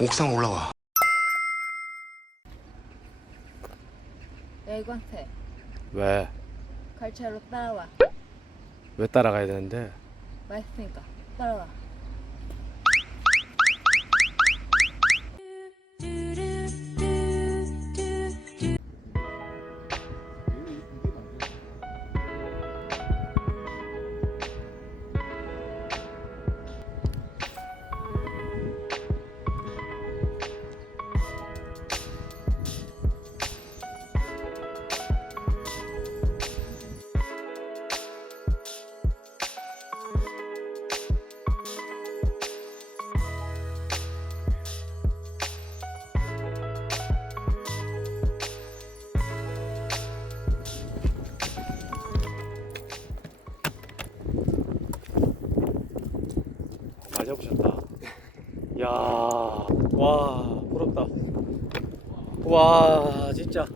옥상 올라와. 야 이광태 왜? 갈차로 따라와 왜 따라가야 되는데? 맛있으니까 따라와 많이 해보셨다. 야, 와, 부럽다. 와, 진짜.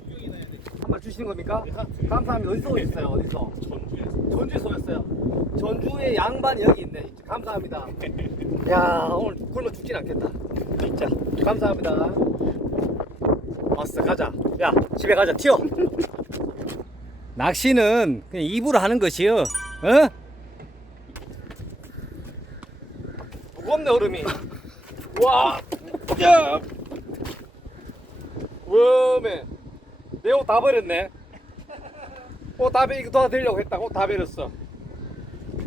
한번 주시는 겁니까? 감사합니다. 어디서 오셨어요? 어디서? 전주에서. 전주에서 오셨어요. 전주에 양반이 여기 있네. 감사합니다. 야, 오늘 굶어 죽진 않겠다. 진짜. 감사합니다. 왔어, 가자. 야, 집에 가자. 튀어. 낚시는 그냥 입으로 하는 것이요. 어? 무겁네 얼음이 와. 야! 웜에 내옷다 버렸네. 옷다 버 이거 다 들려고 했다 옷다 버렸어.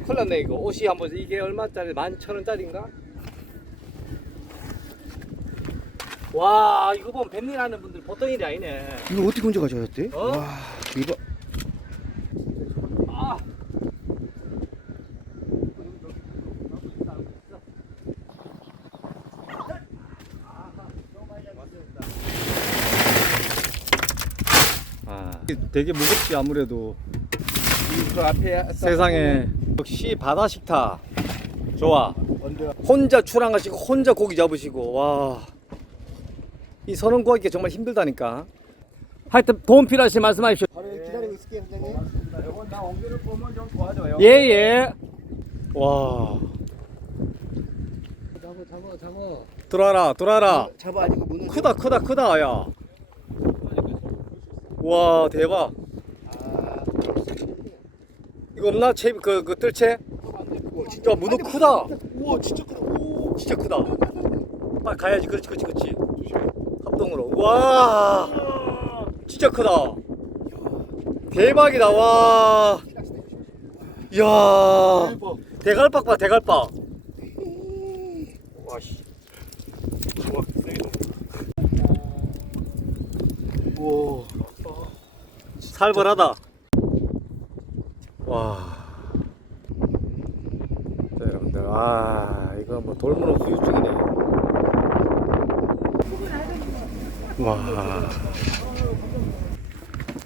큰일 났네 이거. 옷이 한번 이게 얼마짜리? 11,000원짜리인가? 와 이거 보면 뱀일 하는 분들 보통 일이 아니네. 이거 어떻게 혼자 가져왔대? 어? 와 대박 되게 무겁지 아무래도. 저 앞에 세상에. 역시 바다 식탁 좋아. 혼자 출항하시고 혼자 고기 잡으시고 와이 선원 구하기가 정말 힘들다니까. 하여튼 도움 필요하시면 말씀하십시오. 기다리고 있을게요 선생님. 이거 나 옮기를 보면 좀 도와줘요. 예예. 와. 잡아 잡아 잡아. 들어와라 들어와라. 잡아 아니고 문을 크다 크다 크다 야. 와 대박. 아 이거 없나? 채그그 그 뜰채? 와, 야 문어 크다. 우와 진짜 크다 오 진짜 크다. 빨리 가야지. 그렇지 그렇지 그렇지. 합동으로. 와. 진짜 크다. 대박이다 와. 야. 대갈박 봐 대갈박. 와씨. 오. 살벌하다. 와. 자, 여러분들, 아, 이거 뭐 돌문어 후유증이네. 와.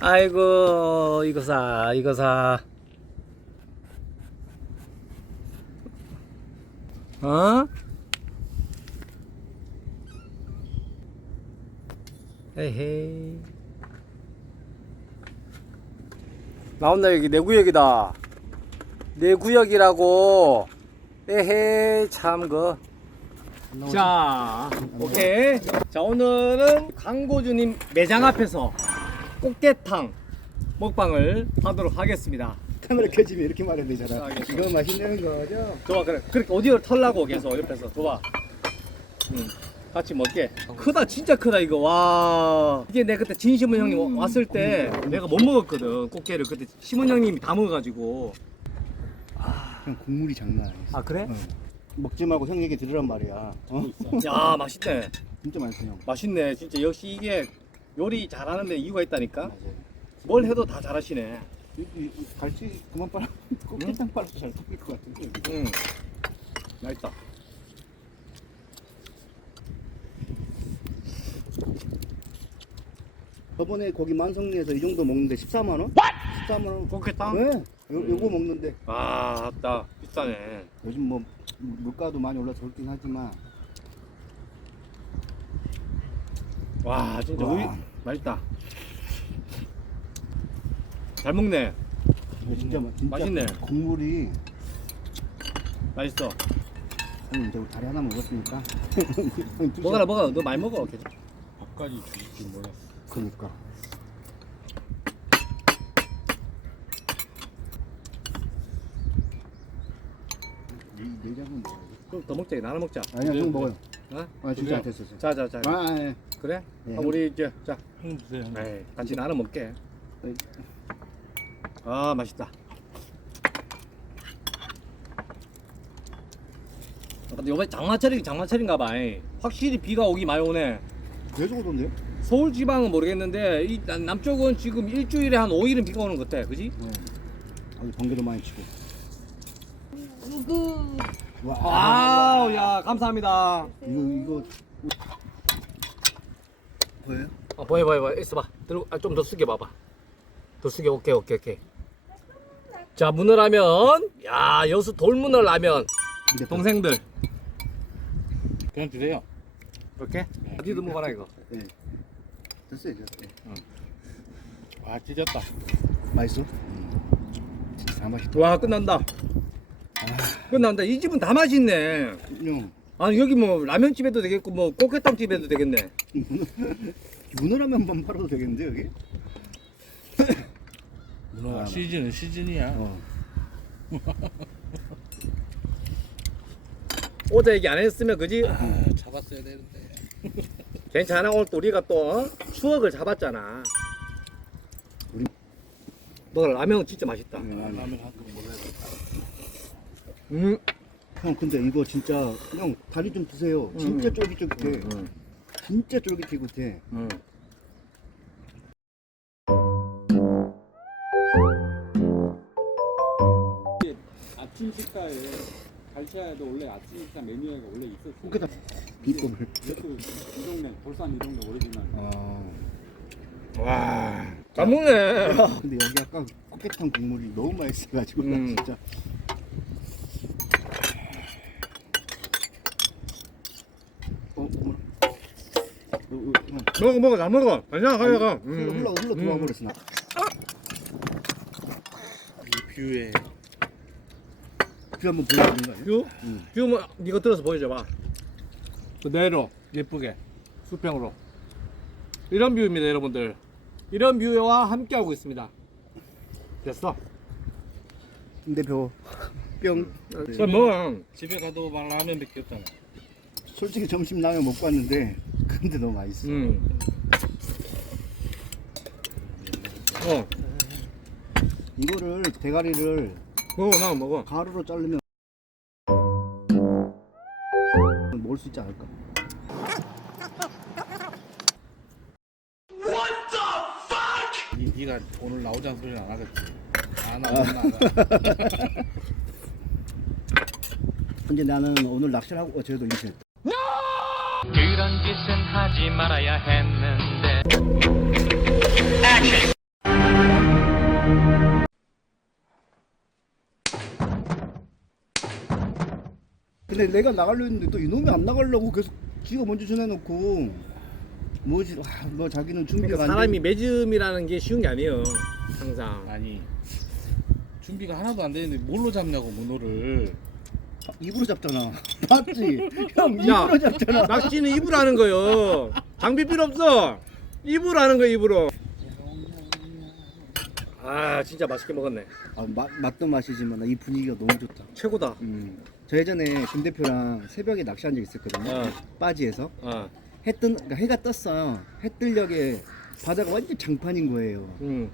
아이고, 이거 사, 이거 사. 어? 에헤이. 나온다 여기 내 구역이다. 내 구역이라고. 에헤이 참그. 자, 오케이. 자 오늘은 강고주님 매장 앞에서 꽃게탕 먹방을 하도록 하겠습니다. 카메라 켜지면 이렇게 말해야 되잖아. 이거 맛있는 거죠? 좋아 그래 그렇게 오디오를 털라고 계속 옆에서 좋아 응 같이 먹게. 크다 진짜 크다 이거. 와. 이게 내가 그때 진심은 형님 왔을 때 내가 못 먹었거든 꽃게를. 그때 심은 형님이 다 먹어가지고. 그냥 국물이 장난 아니었어. 아 그래? 응. 먹지 말고 형 얘기 들으란 말이야. 어? 야 맛있네. 진짜 맛있어 형. 맛있네 진짜. 역시 이게 요리 잘하는데 이유가 있다니까. 맞아요 뭘 해도 다 잘하시네. 이, 이, 이 갈치 그만 빨아. 꽃게탕 빨아도 잘 섞일 것 같은데. 응. 맛있다 저번에 거기 만성리에서 이 정도 먹는데 14만 원? 14만 원? 꽃게탕? 네. 요, 요거 먹는데 아 맞다 비싸네 요즘 뭐 물가도 많이 올라서 그렇긴 하지만 와 진짜 와. 우유 맛있다 잘 먹네 이거 진짜, 맛- 진짜 맛있네. 국물이 맛있어 형님 이제 우리 다리 하나 먹었으니까. 먹어라 먹어. 너 많이 먹어. 괜찮아. 밥까지 주실 줄 몰랐어. 그니까. 네, 내장은 먹어야지. 그럼 더 먹자. 나눠 먹자. 아니야, 형 먹어요. 어? 아, 진짜 안 됐어. 자, 자, 자. 아, 아, 예. 그래? 네, 아, 우리 이제 자, 형 드세요. 형. 에이, 같이 나눠 먹게. 아, 맛있다. 아, 근데 요번에 장마철이 장마철인가 봐. 이. 확실히 비가 오기 많이 오네. 계속 오던데요? 서울 지방은 모르겠는데 이 남- 남쪽은 지금 일주일에 한 5일은 비가 오는 것 같아. 그지? 네. 여기 번개도 많이 치고. 누구? 와, 아우, 야, 감사합니다. 이거 이거 뭐예요? 어, 보여, 보여, 보여. 있어봐. 들고, 아, 좀더 숙여 봐 봐. 더 숙여. 오케이, 오케이, 오케이. 자, 문어 라면. 야, 여수 돌문어 라면. 근데 동생들. 그냥 드세요. 이렇게? 어디도 먹어라, 이거. 네. 됐어요, 이제. 네. 와 찢었다. 맛있어? 진짜 다 맛있다. 와, 끝난다. 끝난다. 이 집은 다 맛있네. 형, 아, 여기 뭐 라면집에도 되겠고, 뭐 꽃게탕집에도 되겠네. 문어라면만 팔아도 되겠는데 여기? 문어 아, 시즌은 시즌이야. 어. 어제 얘기 안 했으면, 그지? 아, 잡았어야 되는데. 괜찮아. 오늘 또 우리가 또 어? 추억을 잡았잖아. 우리- 너 라면 진짜 맛있다. 네, 라면. 한컵 먹어야 음. 형 근데 이거 진짜 형 다리 좀 드세요. 진짜 음. 쫄깃쫄깃해. 음. 진짜 쫄깃쫄깃해. 음. 아침 식사에 갈치아에도 원래 아침 식사 메뉴가 원래 있었어요. 그다 비법을. 이 동네 볼산 이 동네 오리지널. 아. 와. 잘 먹네. 근데 여기 아까 꽃게탕 국물이 너무 맛있어가지고 나 음. 진짜. 어. 어, 어, 형. 먹어 먹어 다 먹어. 괜찮아 가져가. 흘러 흘러 흘러 들어와 버렸어 나. 이 뷰에 그 한번 보여주는 거 아니야? 뷰? 응. 뷰 뭐, 이거 들어서 보여줘봐. 그대로 예쁘게 수평으로. 이런 뷰입니다 여러분들. 이런 뷰와 함께 하고 있습니다. 됐어. 근데 벼. 뿅. 자 먹어. 집에 가도 막 라면 밖에 없잖아. 솔직히 점심 라면 먹고 왔는데 근데 너무 맛있어. 음. 어 이거를 대가리를 먹어 나 먹어. 가루로 자르면 먹을 수 있지 않을까? 이 네가 오늘 나오자는 소리는 안 하겠지. 안 나가. 안 나가. 근데 나는 오늘 낚시를 하고 어제도 이렇게 그런 짓은 하지 말아야 했는데 근데 내가 나가려 했는데 또 이놈이 안 나가려고 계속 지가 먼저 전해놓고 뭐지 와, 뭐 자기는 준비가 안 사람이 매즘이라는 게 쉬운 게 아니에요. 항상. 아니 준비가 하나도 안 되는데 뭘로 잡냐고 문어를. 돼. 입으로 잡잖아 맞지? 형 야. 입으로 잡잖아 낚시는 입으로 하는 거요. 장비 필요 없어. 입으로 하는 거 입으로. 아 진짜 맛있게 먹었네. 아, 맛, 맛도 맛이지만 나이 분위기가 너무 좋다 최고다. 음. 저 예전에 김 대표랑 새벽에 낚시한 적 있었거든요 어, 빠지에서 어, 해 뜬, 그러니까 해가 떴어요 해 뜨력에 바다가 완전 장판인 거예요 음.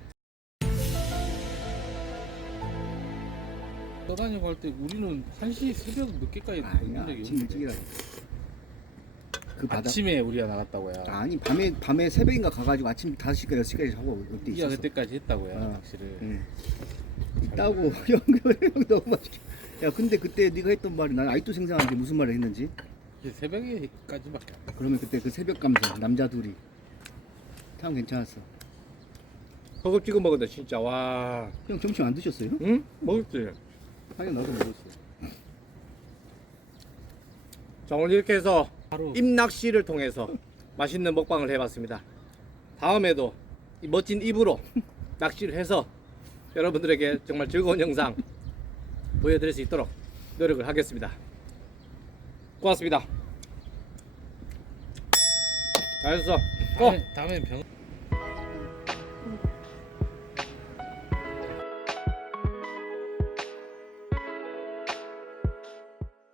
떠다니고 할 때 우리는 1시 새벽 늦게까지 아니야 놀 적이 아침 없는데. 일찍이라 그 바다 아침에 우리가 나갔다고요. 아니 밤에 밤에 새벽인가 가가지고 아침 5시까 6시까지 하고 올때 우리가 있었어 그때까지 했다고요 어. 낚시를. 응. 있다고 형, 형 너무 맛있게 야 근데 그때 네가 했던 말이 난 아직도 생생한데 무슨 말을 했는지 새벽에까지밖에. 안 돼. 그러면 그때 그 새벽 감성 남자 둘이 참 괜찮았어 허겁 찍어 먹었다 진짜 와. 형 점심 안 드셨어요? 응? 먹었지. 아니 나도 먹었어 자 오늘 이렇게 해서 하루 입낚시를 통해서 맛있는 먹방을 해봤습니다. 다음에도 이 멋진 입으로 낚시를 해서 여러분들에게 정말 즐거운 영상 보여드릴 수 있도록 노력을 하겠습니다. 고맙습니다. 잘했어. 고! 다음에, 병